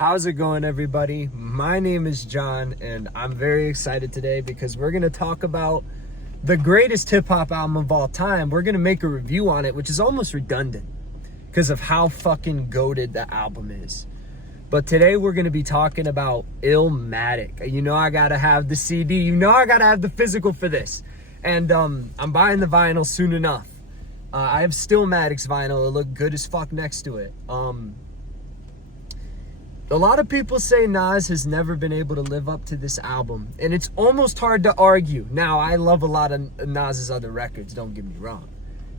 How's it going, everybody? My name is John, and I'm very excited today because we're going to talk about the greatest hip-hop album of all time. We're going to make a review on it, which is almost redundant because of how fucking goated the album is. But today we're going to be talking about Illmatic. You know I got to have the CD. You know I got to have the physical for this. And I'm buying the vinyl soon enough. I have Stillmatic's vinyl. It'll look good as fuck next to it. A lot of people say Nas has never been able to live up to this album, and it's almost hard to argue. Now, I love a lot of Nas's other records, don't get me wrong,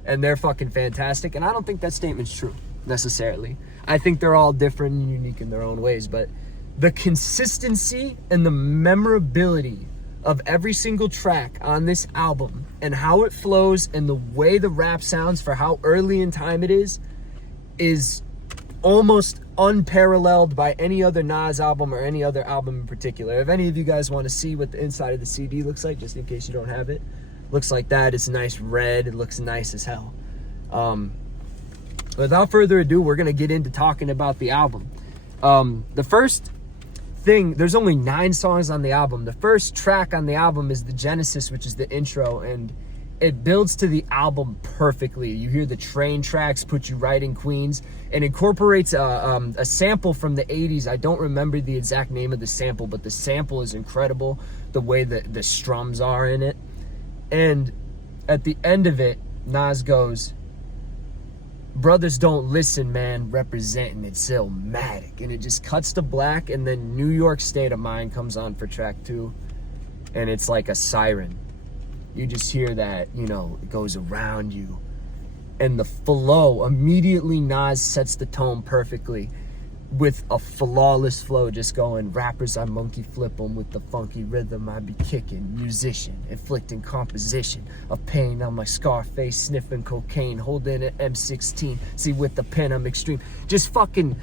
and they're fucking fantastic, and I don't think that statement's true, necessarily. I think they're all different and unique in their own ways, but the consistency and the memorability of every single track on this album and how it flows and the way the rap sounds for how early in time it is almost unparalleled by any other Nas album or any other album in particular. If any of you guys want to see what the inside of the CD looks like, just in case you don't have it, looks like that. It's nice red. It looks nice as hell. Without further ado, we're going to get into talking about the album. The first thing, there's only 9 songs on the album. The first track on the album is the Genesis, which is the intro, and it builds to the album perfectly. You hear the train tracks, put you right in Queens, and incorporates a sample from the 80s. I don't remember the exact name of the sample, but the sample is incredible, the way that the strums are in it. And at the end of it, Nas goes, "Brothers don't listen, man, representing it's Illmatic." And it just cuts to black, and then New York State of Mind comes on for track 2, and it's like a siren. You just hear that, it goes around you. And the flow, immediately Nas sets the tone perfectly with a flawless flow, just going, "Rappers, I monkey flip them with the funky rhythm I be kicking. Musician, inflicting composition of pain on my scar face, sniffing cocaine, holding an M16. See, with the pen, I'm extreme." Just fucking,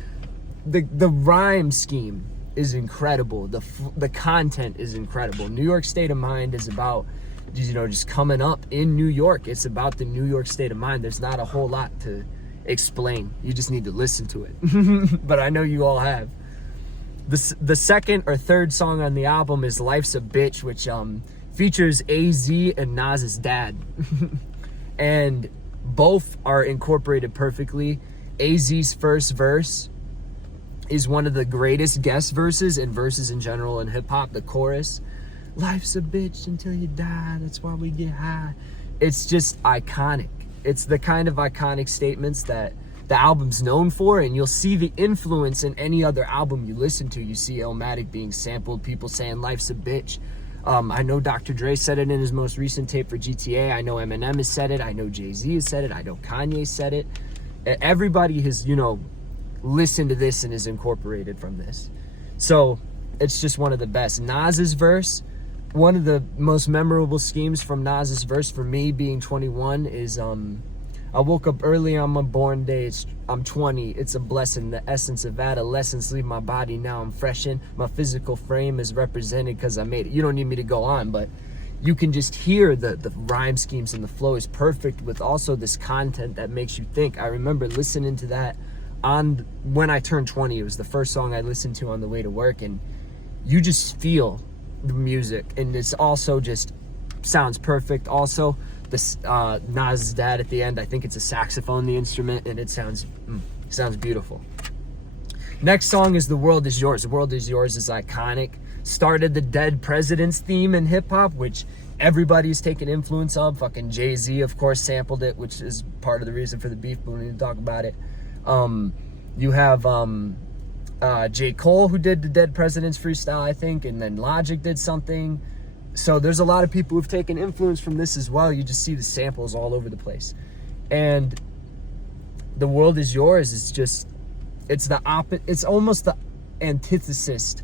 the rhyme scheme is incredible. The content is incredible. New York State of Mind is about, just coming up in New York. It's about the New York State of Mind. There's not a whole lot to explain. You just need to listen to it. But I know you all have. The second or third song on the album is Life's a Bitch, which features AZ and Nas's dad. And both are incorporated perfectly. AZ's first verse is one of the greatest guest verses and verses in general in hip-hop. The chorus, "Life's a bitch until you die, that's why we get high." It's just iconic. It's the kind of iconic statements that the album's known for, and you'll see the influence in any other album you listen to. You see Illmatic being sampled, people saying "life's a bitch." I know Dr. Dre said it in his most recent tape for GTA. I know Eminem has said it. I know Jay-Z has said it. I know Kanye said it. Everybody has, listened to this and is incorporated from this. So it's just one of the best. Nas's verse, one of the most memorable schemes from Nas's verse for me, being 21, is "I woke up early on my born day. I'm 20. It's a blessing. The essence of adolescence leave my body. Now I'm freshened. My physical frame is represented because I made it." You don't need me to go on, but you can just hear the rhyme schemes, and the flow is perfect with also this content that makes you think. I remember listening to that when I turned 20. It was the first song I listened to on the way to work, and you just feel the music, and it's also just sounds perfect. Also, this Nas's dad at the end, I think it's a saxophone, the instrument, and it sounds beautiful. Next song is "The World Is Yours." "The World Is Yours" is iconic. Started the Dead Presidents theme in hip-hop, which everybody's taken influence of. Fucking Jay-Z, of course, sampled it, which is part of the reason for the beef, but we need to talk about it. You have J. Cole, who did the Dead Presidents freestyle, I think, and then Logic did something. So there's a lot of people who've taken influence from this as well. You just see the samples all over the place. And "The World Is Yours" is just, it's almost the antithesis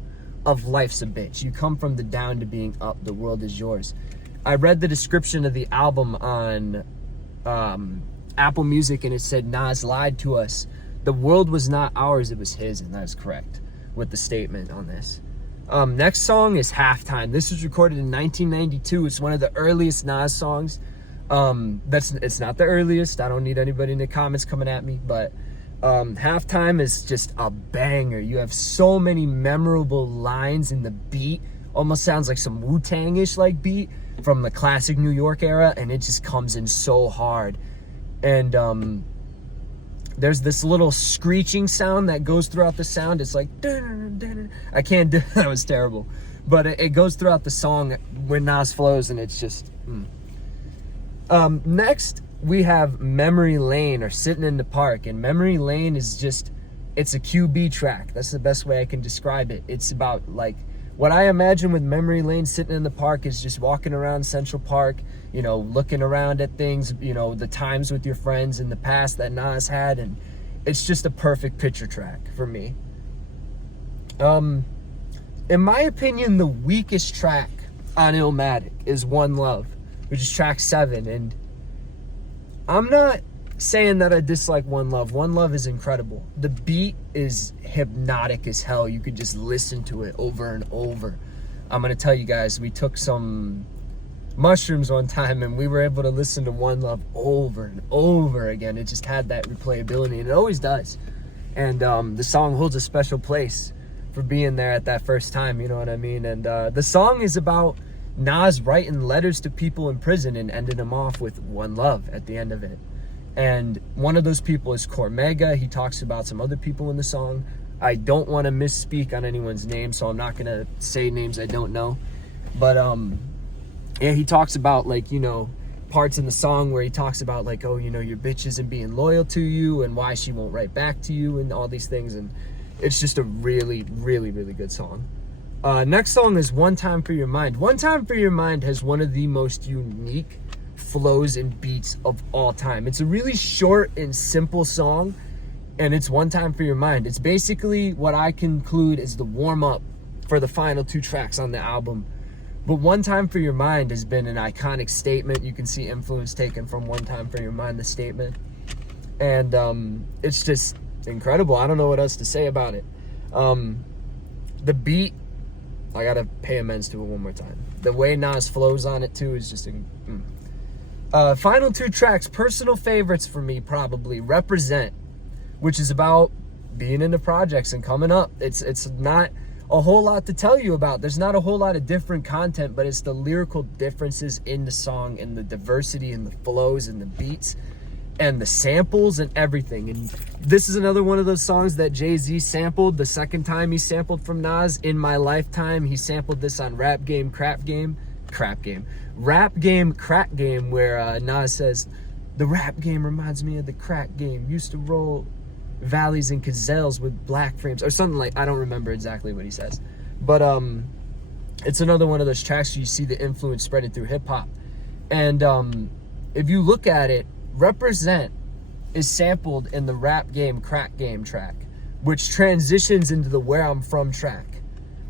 of "Life's a Bitch." You come from the down to being up. The world is yours. I read the description of the album on Apple Music, and it said Nas lied to us. The world was not ours, it was his, and that is correct with the statement on this. Next song is "Halftime." This was recorded in 1992. It's one of the earliest Nas songs. It's not the earliest. I don't need anybody in the comments coming at me, but Halftime is just a banger. You have so many memorable lines in the beat. Almost sounds like some Wu-Tang-ish like beat from the classic New York era, and it just comes in so hard. And there's this little screeching sound that goes throughout the sound. It's like, I can't do that, was terrible. But it goes throughout the song when Nas flows, and it's just next we have Memory Lane, or Sitting in the Park. And Memory Lane is just, it's a QB track. That's the best way I can describe it. It's about, like, what I imagine with Memory Lane, Sitting in the Park, is just walking around Central Park, you know, looking around at things, you know, the times with your friends in the past that Nas had, and it's just a perfect picture track for me. In my opinion, the weakest track on Illmatic is One Love, which is track 7, and I'm not saying that I dislike One Love. One Love is incredible. The beat is hypnotic as hell. You could just listen to it over and over. I'm gonna tell you guys, we took some mushrooms one time and we were able to listen to One Love over and over again. It just had that replayability, and it always does. And the song holds a special place for being there at that first time, you know what I mean? And the song is about Nas writing letters to people in prison and ending them off with one love at the end of it. And one of those people is Cormega. He talks about some other people in the song. I don't want to misspeak on anyone's name, so I'm not going to say names I don't know. But yeah, he talks about, like, you know, parts in the song where he talks about, like, oh, you know, your bitch isn't being loyal to you and why she won't write back to you and all these things. And it's just a really, really, really good song. Next song is One Time for Your Mind. One Time for Your Mind has one of the most unique flows and beats of all time. It's a really short and simple song, and it's One Time for Your Mind. It's basically what I conclude is the warm-up for the final 2 tracks on the album. But One Time for Your Mind has been an iconic statement. You can see influence taken from One Time for Your Mind, the statement. And it's just incredible. I don't know what else to say about it. The beat, I gotta pay amends to it one more time. The way Nas flows on it too is just final 2 tracks, personal favorites for me, probably Represent, which is about being in the projects and coming up. It's not a whole lot to tell you about. There's not a whole lot of different content, but it's the lyrical differences in the song and the diversity and the flows and the beats and the samples and everything. And this is another one of those songs that Jay-Z sampled the second time he sampled from Nas. In My Lifetime, he sampled this on Rap Game Crack Game, where Nas says, the rap game reminds me of the crack game. Used to roll valleys and gazelles with black frames, or something like, I don't remember exactly what he says. But it's another one of those tracks where you see the influence spreading through hip-hop. And if you look at it, Represent is sampled in the Rap Game Crack Game track, which transitions into the Where I'm From track,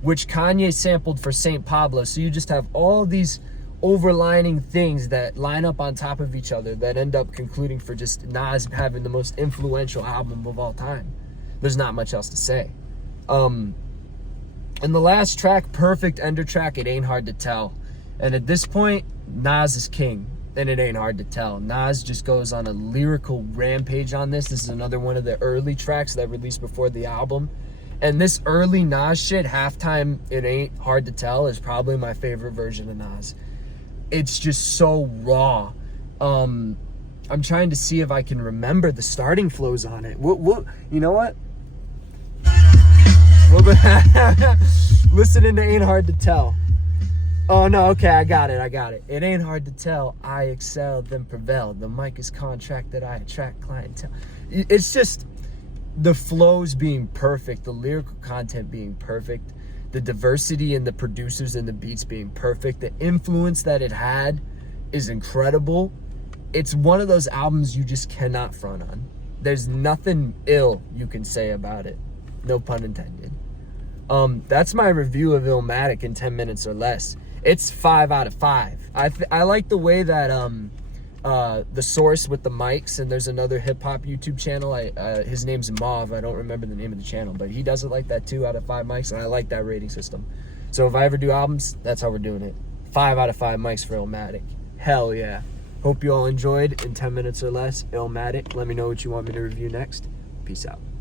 which Kanye sampled for St. Pablo. So you just have all these overlining things that line up on top of each other that end up concluding for just Nas having the most influential album of all time. There's not much else to say. And the last track, perfect ender track, It Ain't Hard to Tell. And at this point, Nas is king. And it ain't hard to tell. Nas just goes on a lyrical rampage on this. This is another one of the early tracks that released before the album. And this early Nas shit, Halftime, It Ain't Hard to Tell, is probably my favorite version of Nas. It's just so raw. I'm trying to see if I can remember the starting flows on it. What you know what? Listening to Ain't Hard to Tell. Oh, no, okay, I got it. It ain't hard to tell. I excel, then prevail. The mic is contract that I attract clientele. It's just the flows being perfect, the lyrical content being perfect, the diversity in the producers and the beats being perfect, the influence that it had is incredible. It's one of those albums you just cannot front on. There's nothing ill you can say about it. No pun intended. That's my review of Illmatic in 10 minutes or less. It's 5 out of 5. I like the way that the Source with the mics, and there's another hip-hop YouTube channel. His name's Mauve. I don't remember the name of the channel, but he does it like that, 2 out of 5 mics, and I like that rating system. So if I ever do albums, that's how we're doing it. 5 out of 5 mics for Illmatic. Hell yeah. Hope you all enjoyed in 10 minutes or less Illmatic. Let me know what you want me to review next. Peace out.